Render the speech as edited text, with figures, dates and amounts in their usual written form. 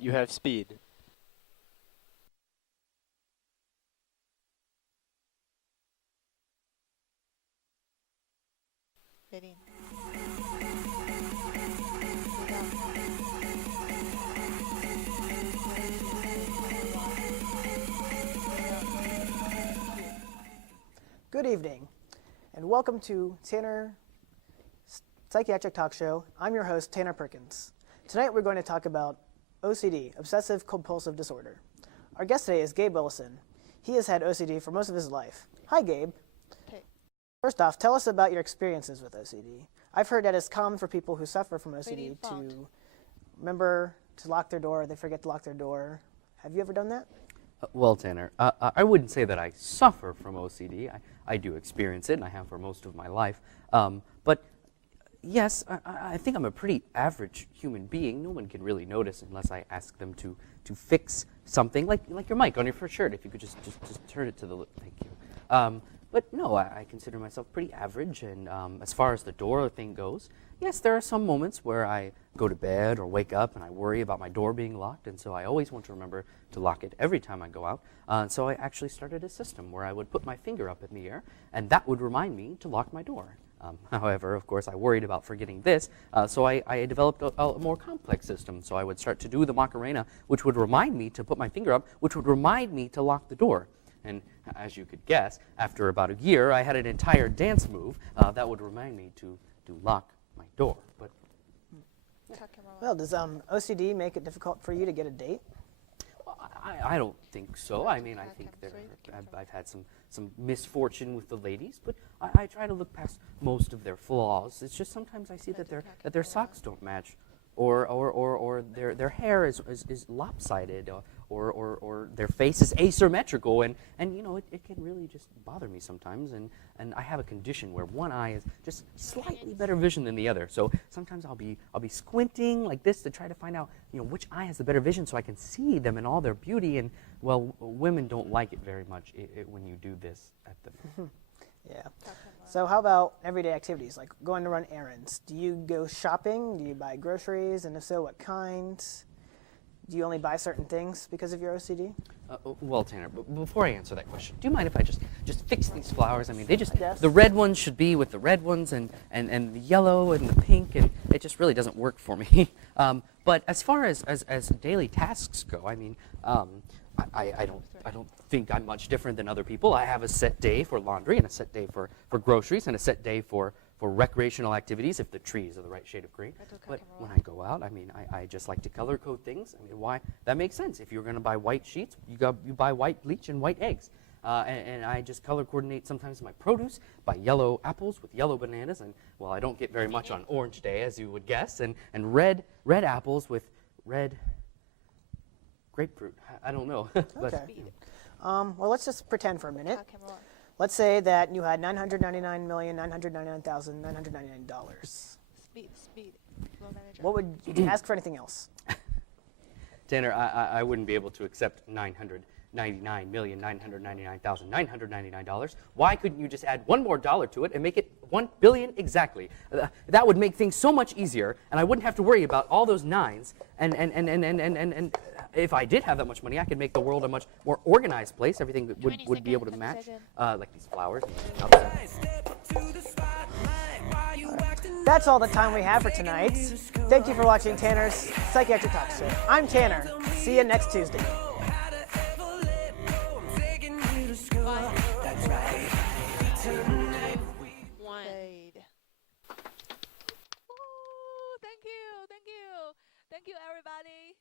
You have speed. Ready. Good evening, and welcome to Tanner Psychiatric Talk Show. I'm your host, Tanner Perkins. Tonight we're going to talk about OCD, Obsessive Compulsive Disorder. Our guest today is Gabe Willison. He has had OCD for most of his life. Hi, Gabe. Hey. First off, tell us about your experiences with OCD. I've heard that it's common for people who suffer from OCD to remember to lock their door, they forget to lock their door. Have you ever done that? Well, Tanner, I wouldn't say that I suffer from OCD. I do experience it, and I have for most of my life. But yes, I think I'm a pretty average human being. No one can really notice unless I ask them to fix something, like your mic on your first shirt. If you could just turn it to the thank you. But no, I consider myself pretty average, and as far as the door thing goes, yes, there are some moments where I go to bed or wake up and I worry about my door being locked, and so I always want to remember to lock it every time I go out. So I actually started a system where I would put my finger up in the air, and that would remind me to lock my door. However, of course, I worried about forgetting this, so I developed a more complex system. So I would start to do the Macarena, which would remind me to put my finger up, which would remind me to lock the door. And as you could guess, after about a year, I had an entire dance move that would remind me to lock my door. But Well, does OCD make it difficult for you to get a date? I don't think so. I mean, I think I've had some misfortune with the ladies, but I try to look past most of their flaws. It's just sometimes I see that their socks don't match, or their hair is lopsided, or their face is asymmetrical, and you know it can really just bother me sometimes. And I have a condition where one eye is just slightly better vision than the other. So sometimes I'll be squinting like this to try to find out which eye has the better vision so I can see them in all their beauty. And well, women don't like it very much when you do this at them. Yeah. So how about everyday activities, like going to run errands? Do you go shopping? Do you buy groceries? And if so, what kinds? Do you only buy certain things because of your OCD? Well, Tanner, before I answer that question, do you mind if I just fix these flowers? I mean, Yes. the red ones should be with the red ones, and the yellow and the pink, and it just really doesn't work for me. But as far as daily tasks go, I mean, I don't think I'm much different than other people. I have a set day for laundry and a set day for groceries and a set day for recreational activities if the trees are the right shade of green. But when I go out, I mean, I just like to color code things. I mean, why? That makes sense. If you're going to buy white sheets, you buy white bleach and white eggs. And I just color coordinate sometimes my produce by yellow apples with yellow bananas. And, well, I don't get very much on Orange Day, as you would guess. And red apples with red grapefruit. I don't know. But, Okay. Well, let's just pretend for a minute. Let's say that you had $999,999,999. Speed. Flow manager. What would you ask for anything else? Tanner, I wouldn't be able to accept $999,999,999. Why couldn't you just add one more dollar to it and make it 1 billion exactly? That would make things so much easier, and I wouldn't have to worry about all those nines. And if I did have that much money, I could make the world a much more organized place. Everything would be able to match, like these flowers. That's all the time we have for tonight. Thank you for watching Tanner's Psychiatric Talk Show. I'm Tanner. See you next Tuesday. Fade. Ooh, thank you, everybody.